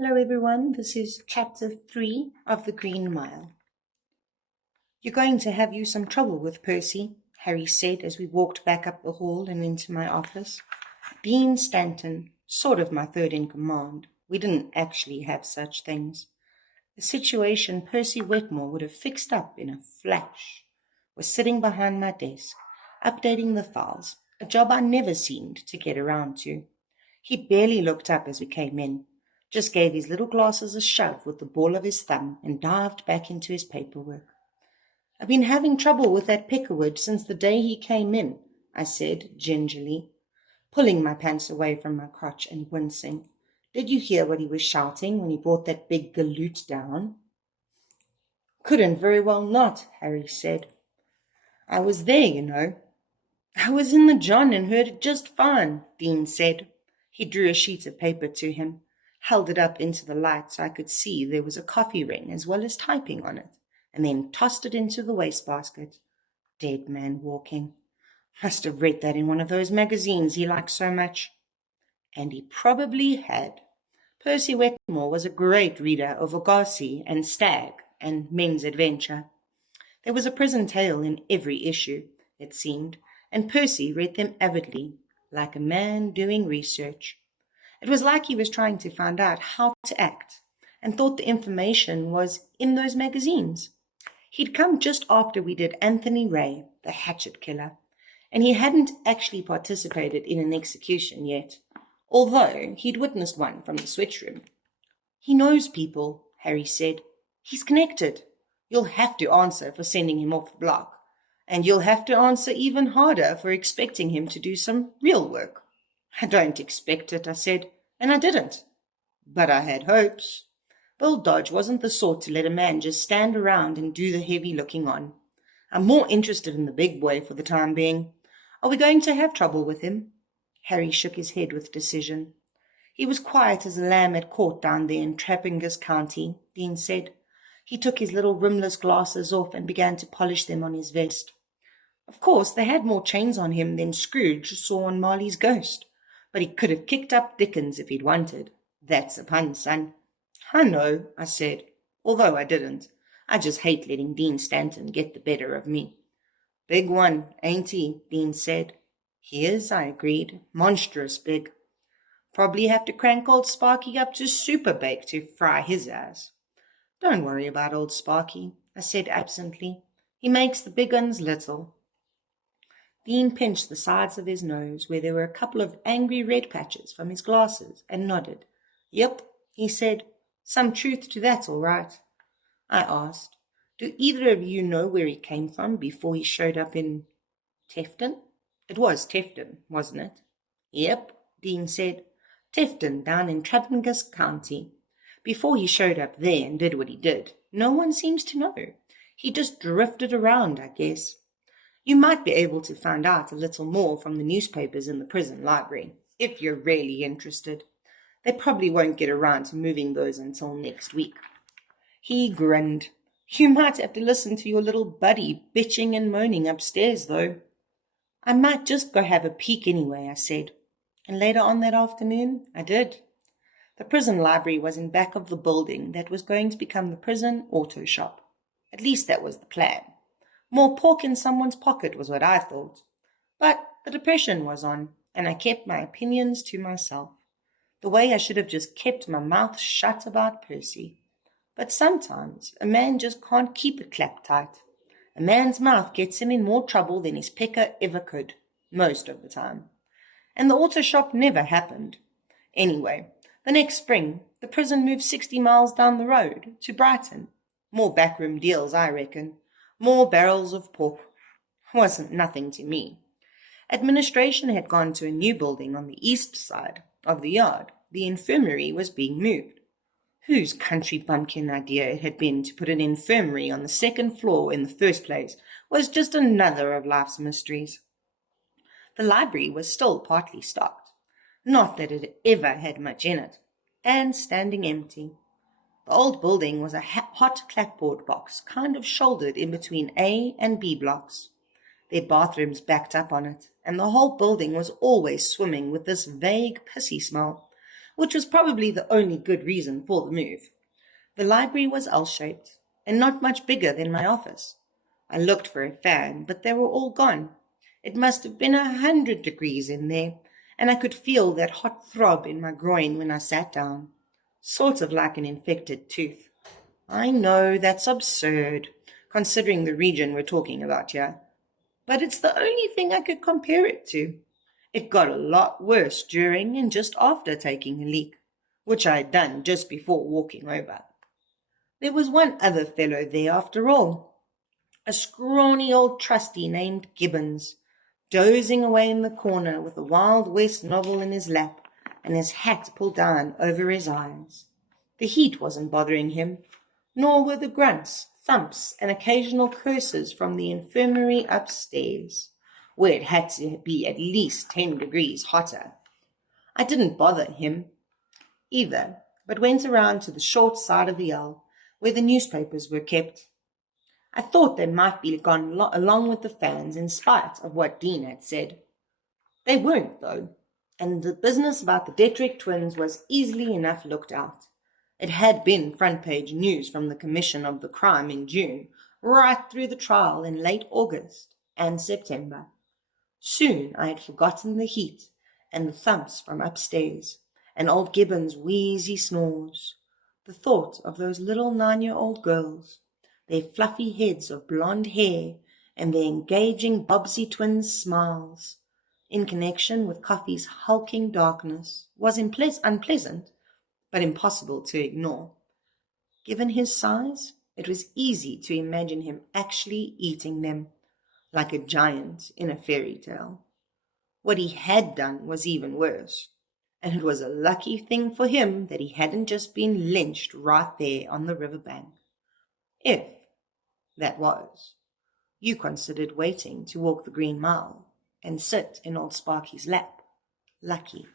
Hello everyone, this is chapter 3 of The Green Mile. You're going to have you some trouble with Percy, Harry said as we walked back up the hall and into my office. Dean Stanton, sort of my third in command. We didn't actually have such things. The situation Percy Wetmore would have fixed up in a flash was sitting behind my desk, updating the files, a job I never seemed to get around to. He barely looked up as we came in, just gave his little glasses a shove with the ball of his thumb and dived back into his paperwork. I've been having trouble with that Peckerwood since the day he came in, I said gingerly, pulling my pants away from my crotch and wincing. Did you hear what he was shouting when he brought that big galoot down? Couldn't very well not, Harry said. I was there, you know. I was in the John and heard it just fine, Dean said. He drew a sheet of paper to him, held it up into the light so I could see there was a coffee ring as well as typing on it, and then tossed it into the wastebasket. Dead man walking. Must have read that in one of those magazines he liked so much. And he probably had. Percy Wetmore was a great reader of Agassi and Stagg and Men's Adventure. There was a prison tale in every issue, it seemed, and Percy read them avidly, like a man doing research. It was like he was trying to find out how to act, and thought the information was in those magazines. He'd come just after we did Anthony Ray, the hatchet killer, and he hadn't actually participated in an execution yet, although he'd witnessed one from the switch room. He knows people, Harry said. He's connected. You'll have to answer for sending him off the block, and you'll have to answer even harder for expecting him to do some real work. I don't expect it, I said, and I didn't. But I had hopes. Bill Dodge wasn't the sort to let a man just stand around and do the heavy looking on. I'm more interested in the big boy for the time being. Are we going to have trouble with him? Harry shook his head with decision. He was quiet as a lamb at court down there in Trappingus County, Dean said. He took his little rimless glasses off and began to polish them on his vest. Of course, they had more chains on him than Scrooge saw on Marley's ghost, but he could have kicked up Dickens if he'd wanted. That's a pun, son. I know, I said, although I didn't. I just hate letting Dean Stanton get the better of me. Big one, ain't he? Dean said. He is, I agreed. Monstrous big. Probably have to crank old Sparky up to super bake to fry his ass. Don't worry about old Sparky, I said absently. He makes the big uns little. Dean pinched the sides of his nose where there were a couple of angry red patches from his glasses and nodded. Yep, he said. Some truth to that, all right. I asked, do either of you know where he came from before he showed up in Tefton? It was Tefton, wasn't it? Yep, Dean said. Tefton down in Trappingus County. Before he showed up there and did what he did, no one seems to know. He just drifted around, I guess. You might be able to find out a little more from the newspapers in the prison library, if you're really interested. They probably won't get around to moving those until next week. He grinned. You might have to listen to your little buddy bitching and moaning upstairs, though. I might just go have a peek anyway, I said. And later on that afternoon, I did. The prison library was in back of the building that was going to become the prison auto shop. At least that was the plan. More pork in someone's pocket was what I thought. But the depression was on, and I kept my opinions to myself. The way I should have just kept my mouth shut about Percy. But sometimes a man just can't keep it clapped tight. A man's mouth gets him in more trouble than his pecker ever could, most of the time. And the auto shop never happened. Anyway, the next spring, the prison moved 60 miles down the road to Brighton. More backroom deals, I reckon. More barrels of pork. Wasn't nothing to me. Administration had gone to a new building on the east side of the yard. The infirmary was being moved. Whose country bumpkin idea it had been to put an infirmary on the second floor in the first place was just another of life's mysteries. The library was still partly stocked. Not that it ever had much in it, and standing empty. The old building was a hot clapboard box, kind of shouldered in between A and B blocks. Their bathrooms backed up on it, and the whole building was always swimming with this vague pissy smell, which was probably the only good reason for the move. The library was L-shaped and not much bigger than my office. I looked for a fan, but they were all gone. It must have been 100 degrees in there, and I could feel that hot throb in my groin when I sat down, sort of like an infected tooth. I know that's absurd, considering the region we're talking about here, but it's the only thing I could compare it to. It got a lot worse during and just after taking a leak, which I had done just before walking over. There was one other fellow there after all, a scrawny old trustee named Gibbons, dozing away in the corner with a Wild West novel in his lap and his hat pulled down over his eyes. The heat wasn't bothering him, nor were the grunts, thumps, and occasional curses from the infirmary upstairs, where it had to be at least 10 degrees hotter. I didn't bother him either, but went around to the short side of the L, where the newspapers were kept. I thought they might be gone along with the fans in spite of what Dean had said. They weren't, though, and the business about the Dettrick twins was easily enough looked out. It had been front-page news from the commission of the crime in June, right through the trial in late August and September. Soon I had forgotten the heat and the thumps from upstairs, and old Gibbon's wheezy snores. The thought of those little 9-year-old girls, their fluffy heads of blonde hair, and their engaging Bobbsey twins' smiles, in connection with Coffey's hulking darkness, was unpleasant, but impossible to ignore. Given his size, it was easy to imagine him actually eating them, like a giant in a fairy tale. What he had done was even worse, and it was a lucky thing for him that he hadn't just been lynched right there on the riverbank. If, that was, you considered waiting to walk the Green Mile and sit in old Sparky's lap. Lucky.